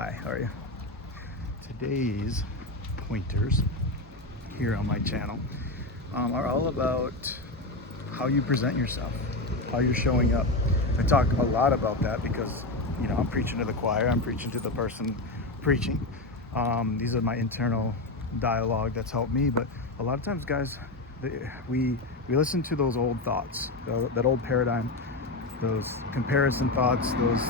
Hi, how are you? Today's pointers here on my channel are all about how you present yourself, how you're showing up. I talk a lot about that because, I'm preaching to the choir, I'm preaching to the person preaching. These are my internal dialogue that's helped me, but a lot of times, guys, we listen to those old thoughts, that old paradigm, those comparison thoughts, those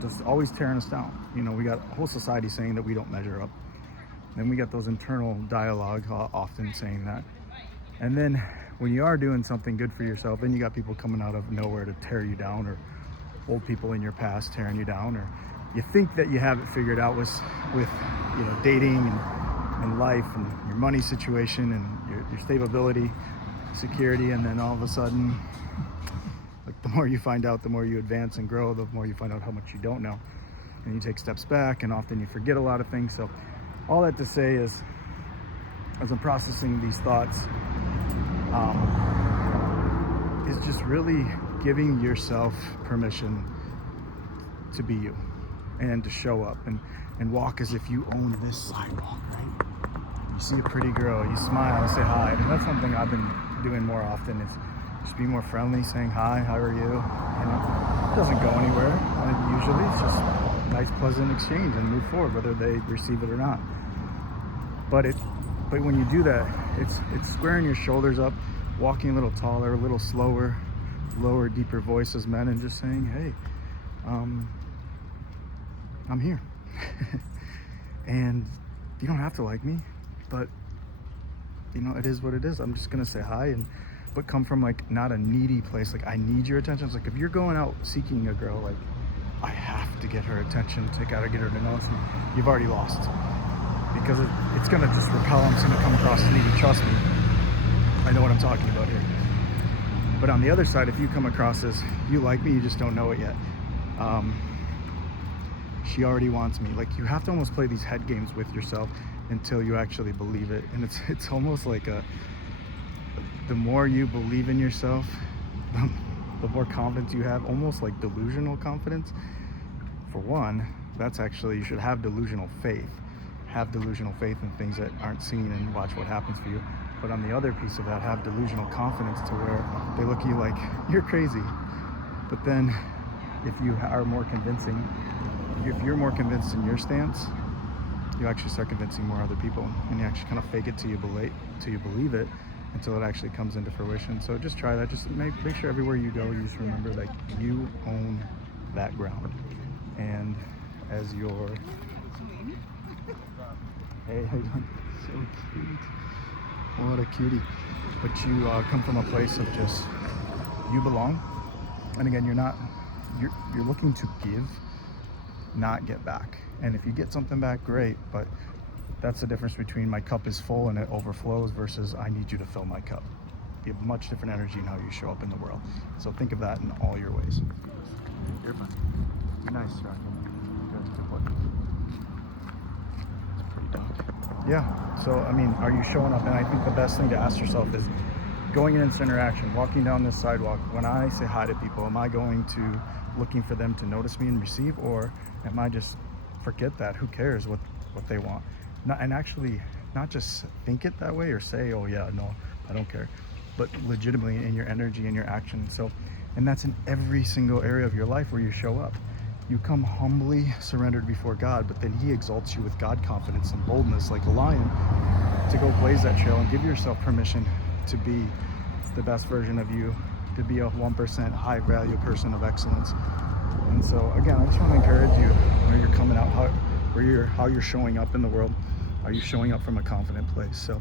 just always tearing us down. We got a whole society saying that we don't measure up. Then we got those internal dialogue often saying that. And then when you are doing something good for yourself, then you got people coming out of nowhere to tear you down, or old people in your past tearing you down, or you think that you have it figured out with dating and life and your money situation and your stability, security, and then all of a sudden, like, the more you find out, the more you advance and grow, the more you find out how much you don't know, and you take steps back, and often you forget a lot of things. So all that to say is, as I'm processing these thoughts, is just really giving yourself permission to be you and to show up and walk as if you own this sidewalk, right? You see a pretty girl, you smile and say hi. And that's something I've been doing more often, is just be more friendly, saying hi, how are you? It doesn't go anywhere. And usually it's just a nice, pleasant exchange and move forward, whether they receive it or not. But when you do that, it's squaring your shoulders up, walking a little taller, a little slower, lower, deeper voice as men, and just saying, hey, I'm here. And you don't have to like me, but it is what it is. I'm just gonna say hi, but come from not a needy place, like I need your attention. It's like, if you're going out seeking a girl, like, I have to get her attention, gotta get her to notice me, you've already lost. Because it's gonna just repel, it's gonna come across as needy, trust me. I know what I'm talking about here. But on the other side, if you come across as, you like me, you just don't know it yet. She already wants me. Like, you have to almost play these head games with yourself until you actually believe it. And it's almost like the more you believe in yourself, the more confidence you have, almost like delusional confidence. For one, that's actually, you should have delusional faith. Have delusional faith in things that aren't seen and watch what happens for you. But on the other piece of that, have delusional confidence to where they look at you like, you're crazy. But then if you are more convincing, if you're more convinced in your stance, you actually start convincing more other people, and you actually kind of fake it till you believe it, until it actually comes into fruition. So just try that. Just make sure everywhere you go, you just remember that you own that ground. And as your hey, how you doing? So cute. What a cutie. But you come from a place of just, you belong. And again, you're looking to give, not get back. And if you get something back, great, but that's the difference between my cup is full and it overflows versus I need you to fill my cup. You have much different energy in how you show up in the world. So think of that in all your ways. You're fine. Be nice, right? Good boy. It's a pretty dog. Yeah, so are you showing up? And I think the best thing to ask yourself is, going into interaction, walking down this sidewalk, when I say hi to people, am I going to looking for them to notice me and receive, or am I just forget that? Who cares what they want? And actually not just think it that way or say, oh yeah, no, I don't care, but legitimately in your energy and your action. So, and that's in every single area of your life where you show up. You come humbly surrendered before God, but then He exalts you with God confidence and boldness like a lion to go blaze that trail and give yourself permission to be the best version of you, to be a 1% high value person of excellence. And so again, I just want to encourage you, where you're coming out, how you're showing up in the world. Are you showing up from a confident place? So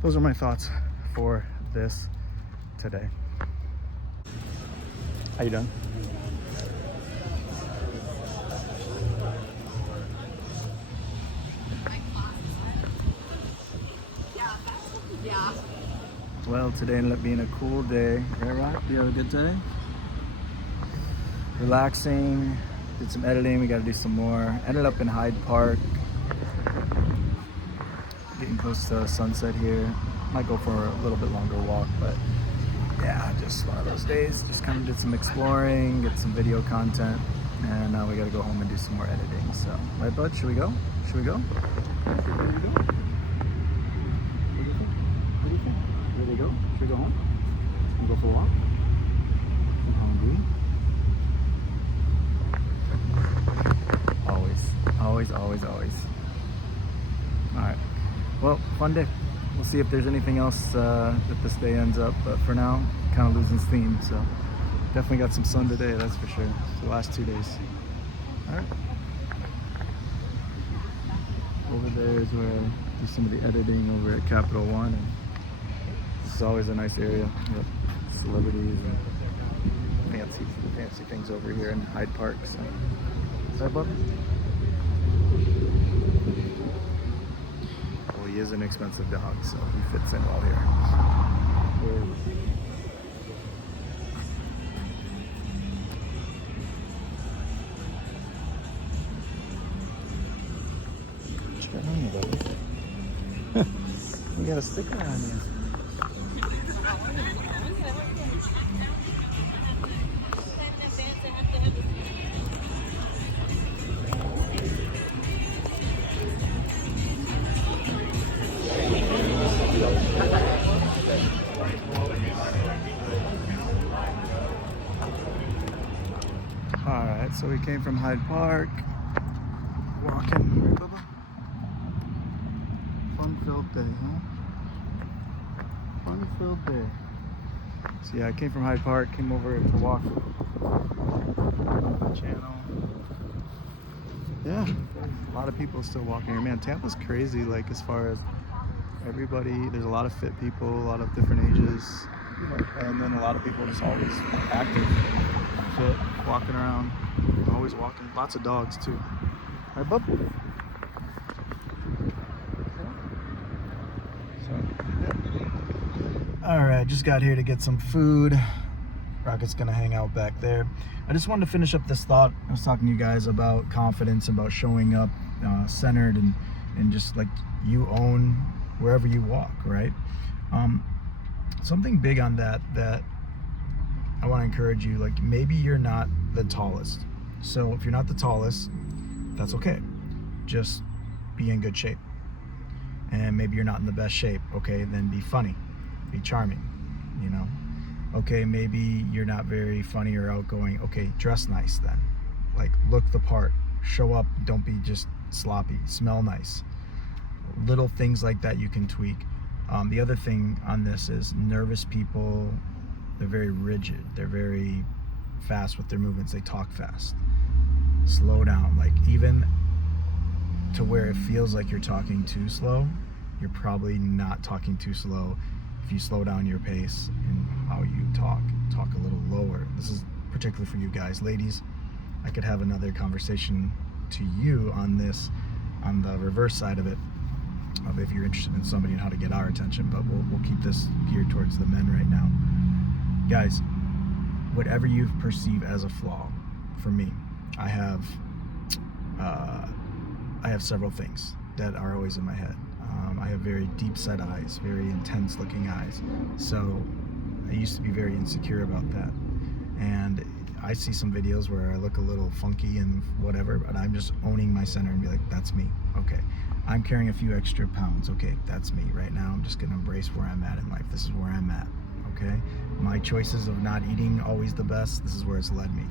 those are my thoughts for this today. How you doing? Yeah. Well, today ended up being a cool day. Right, Rock? You have a good day? Relaxing. Did some editing. We got to do some more. Ended up in Hyde Park. Getting close to sunset here. Might go for a little bit longer walk, but yeah, just one of those days. Just kind of did some exploring, get some video content. And now we gotta go home and do some more editing. So, right, bud? Should we go? Should we go? Ready to go? What do you think? What do you think? Ready to go? Should we go home? Should we go for a walk? I'm hungry. Always. All right. Well, fun day. We'll see if there's anything else that this day ends up. But for now, kind of losing steam. So definitely got some sun today, that's for sure. The last 2 days. All right. Over there is where I do some of the editing over at Capital One. And this is always a nice area. Yep. Celebrities and fancy things over here in Hyde Park. So, sorry, bub. Well, he is an expensive dog, so he fits in well here. What's going on here, buddy? We got a sticker on here. Alright, so we came from Hyde Park, walking, fun-filled day, huh? Fun-filled day. So yeah, I came from Hyde Park, came over to walk the channel. Yeah, a lot of people still walking here. Man, Tampa's crazy, like as far as everybody, there's a lot of fit people, a lot of different ages, and then a lot of people just always active, fit, walking around, always walking. Lots of dogs too. All right, bub. All right, just got here to get some food. Rocket's gonna hang out back there. I just wanted to finish up this thought. I was talking to you guys about confidence, about showing up centered, and just like you own wherever you walk, right? Something big on that I want to encourage you, like maybe you're not the tallest. So if you're not the tallest, that's okay. Just be in good shape. And maybe you're not in the best shape. Okay, then be funny, be charming, you know? Okay, maybe you're not very funny or outgoing. Okay, dress nice then. Like look the part, show up, don't be just sloppy, smell nice. Little things like that you can tweak. The other thing on this is nervous people, they're very rigid. They're very fast with their movements. They talk fast. Slow down. Like even to where it feels like you're talking too slow, you're probably not talking too slow. If you slow down your pace and how you talk a little lower. This is particularly for you guys. Ladies, I could have another conversation to you on this, on the reverse side of it, of if you're interested in somebody and how to get our attention, but we'll keep this geared towards the men right now. Guys, whatever you perceive as a flaw, for me, I have several things that are always in my head. I have very deep set eyes, very intense looking eyes. So I used to be very insecure about that. And I see some videos where I look a little funky and whatever, but I'm just owning my center and be like, that's me. Okay. I'm carrying a few extra pounds. Okay, that's me right now. I'm just gonna embrace where I'm at in life. This is where I'm at. Okay. My choices of not eating always the best. This is where it's led me.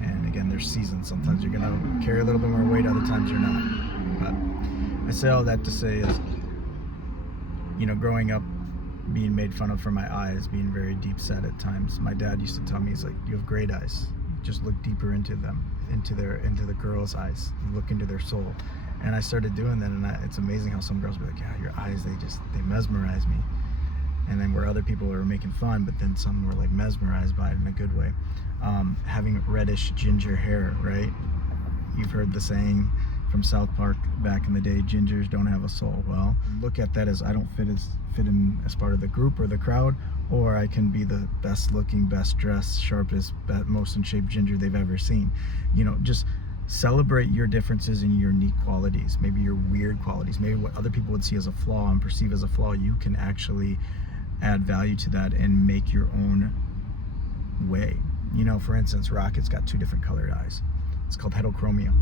And again, there's seasons. Sometimes you're gonna carry a little bit more weight, other times you're not. But I say all that to say is, you know, growing up, being made fun of for my eyes, being very deep set at times. My dad used to tell me, he's like, you have great eyes. Just look deeper into them, into the girl's eyes. Look into their soul. And I started doing that, and it's amazing how some girls be like, yeah, your eyes, they mesmerize me. And then where other people were making fun, but then some were like mesmerized by it in a good way. Having reddish ginger hair, right? You've heard the saying from South Park back in the day, gingers don't have a soul. Well, look at that as I don't fit in as part of the group or the crowd, or I can be the best looking, best dressed, sharpest, most in shape ginger they've ever seen. You know, just celebrate your differences and your unique qualities, maybe your weird qualities, maybe what other people would see as a flaw and perceive as a flaw. You can actually add value to that and make your own way. You know, for instance, Rocket's got 2 different colored eyes. It's called heterochromia.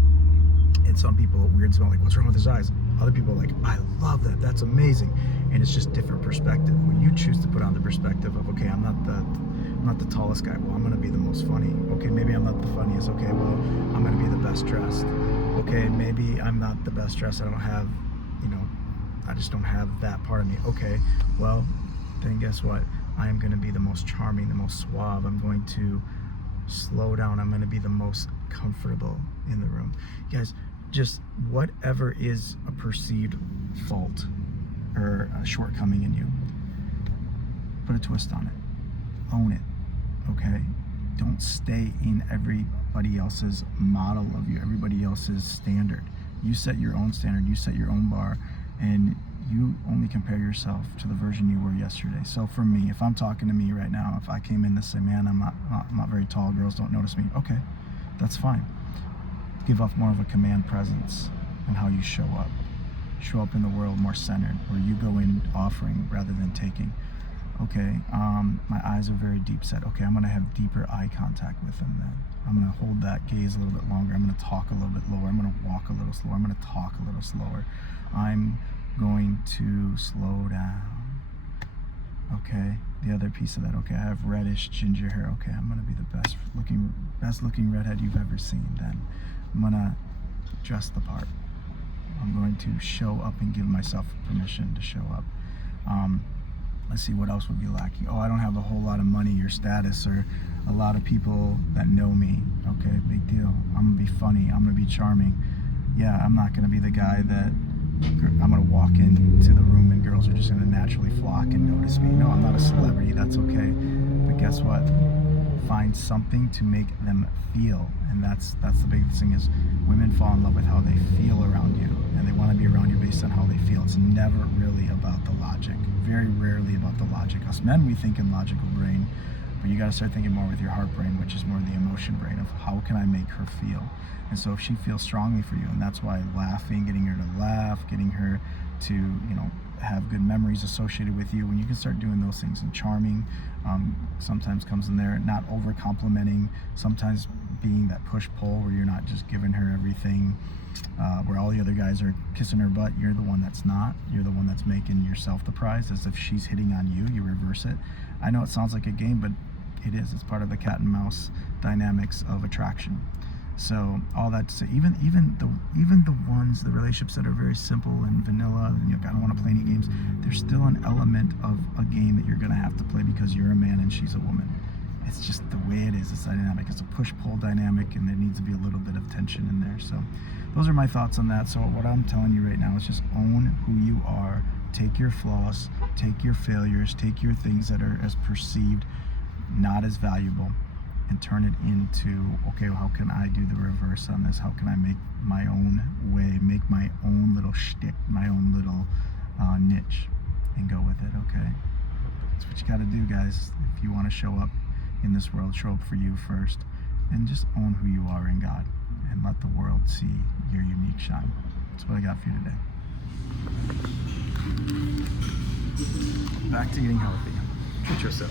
And some people, it weirds about, like, what's wrong with his eyes? Other people are like, I love that, that's amazing. And it's just different perspective. When you choose to put on the perspective of, okay, I'm not the tallest guy, well, I'm gonna be the most funny. Okay, maybe I'm not the funniest. Okay, well, I'm gonna be the best dressed. Okay, maybe I'm not the best dressed. I don't have, you know, I just don't have that part of me. Okay, well, then guess what? I am gonna be the most charming, the most suave. I'm going to slow down. I'm gonna be the most comfortable in the room. You guys, just whatever is a perceived fault or a shortcoming in you, put a twist on it. Own it, okay? Don't stay in everybody else's model of you, everybody else's standard. You set your own standard, you set your own bar, and you only compare yourself to the version you were yesterday. So for me, if I'm talking to me right now, if I came in to say, man, I'm not very tall, girls don't notice me, okay, that's fine. Give off more of a command presence in how you show up. Show up in the world more centered, where you go in offering rather than taking. Okay, my eyes are very deep set. Okay, I'm gonna have deeper eye contact with them then. I'm gonna hold that gaze a little bit longer. I'm gonna talk a little bit lower. I'm gonna walk a little slower. I'm gonna talk a little slower. I'm going to slow down. Okay, the other piece of that, okay, I have reddish ginger hair. Okay, I'm gonna be the best looking redhead you've ever seen then. I'm gonna dress the part. I'm going to show up and give myself permission to show up. Let's see, what else would be lacking? Oh, I don't have a whole lot of money or status or a lot of people that know me. Okay, big deal. I'm gonna be funny, I'm gonna be charming. Yeah, I'm not gonna be the guy that I'm gonna walk into the room and girls are just gonna naturally flock and notice me. No, I'm not a celebrity, that's okay. But guess what? Find something to make them feel. And that's the biggest thing, is women fall in love with how they feel around you, and they want to be around you based on how they feel. It's never really about the logic, very rarely about the logic. Us men, we think in logical brain, but you got to start thinking more with your heart brain, which is more the emotion brain of how can I make her feel. And so if she feels strongly for you, and that's why laughing, getting her to laugh, getting her to, you know, have good memories associated with you, when you can start doing those things, and charming sometimes comes in there, not over complimenting, sometimes being that push-pull where you're not just giving her everything, where all the other guys are kissing her butt, you're the one that's not. You're the one that's making yourself the prize. As if she's hitting on you, you reverse it. I know it sounds like a game, but it is. It's part of the cat and mouse dynamics of attraction. So all that to say, even the relationships that are very simple and vanilla, and, you know, I don't want to play any games, there's still an element of a game that you're going to have to play because you're a man and she's a woman. It's just the way it is. It's dynamic. It's a push-pull dynamic, and there needs to be a little bit of tension in there. So those are my thoughts on that. So what I'm telling you right now is just own who you are. Take your flaws, take your failures, take your things that are as perceived not as valuable, and turn it into, okay, well, how can I do the reverse on this? How can I make my own way, make my own little shtick, my own little niche, and go with it, okay? That's what you got to do, guys. If you want to show up in this world, show up for you first, and just own who you are in God, and let the world see your unique shine. That's what I got for you today. Back to getting healthy. Treat yourself.